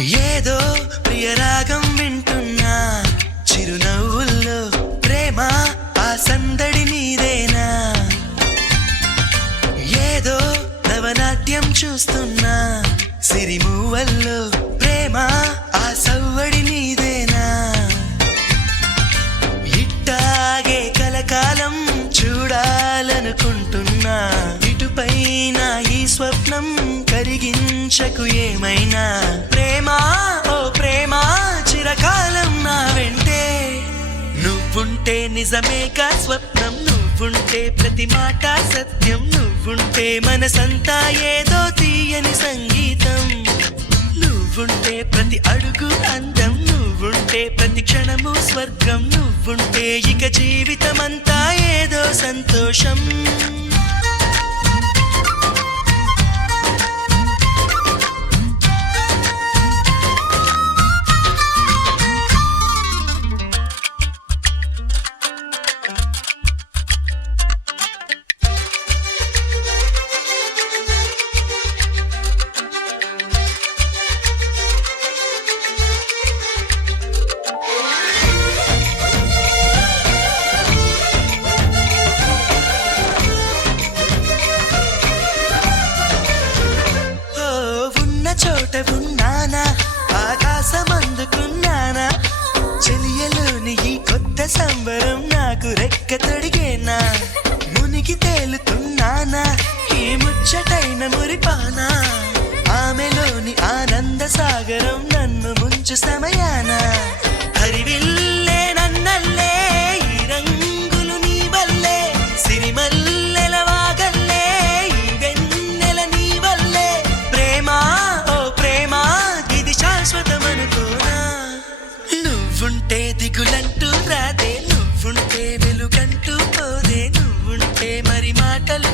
ఏదో ప్రియరాగం వింటున్నా చిరునవ్వుల్లో ప్రేమ ఆ సందడి నీదేనా ఏదో నవనాట్యం చూస్తున్నా సిరిమూవల్లో ప్రేమ ఆ సవ్వడి నీదేనా ఇట్టాగే కలకాలం చూడాలనుకుంటున్నా ఇటుపైన ఈ స్వప్నం కరిగించకు ఏమైనా ప్రేమ ఓ ప్రేమ చిరకాలం నా వెంటే నువ్వుంటే నిజమేగా స్వప్నం నువ్వుంటే ప్రతి మాట సత్యం నువ్వుంటే మనసంతా ఏదో తీయని సంగీతం నువ్వుంటే ప్రతి అడుగు అందం నువ్వుంటే ప్రతి క్షణము స్వర్గం నువ్వుంటే ఇక జీవితమంతా ఏదో సంతోషం చోట ఉన్నానా ఆకాశం అందుకున్నానా చెలియలోని ఈ కొత్త సంబరం నాకు రెక్క తొడిగేనా మునిగి తేలుతున్నానా ఈ ముచ్చటైన మురిపానా ఆమెలోని ఆనంద సాగరం నన్ను ముంచు సమయాన హరివిల్లే నన్నల్లే ఈ రంగులు నీ వల్లే సిరిమల్లెల వాగల్లే ఈ వెన్నెల నీ వల్లే ప్రేమ నువ్వుంటే దిగులంటూ రాదే నువ్వుంటే వెలుగంటూ పోదే నువ్వుంటే మరి మాటలు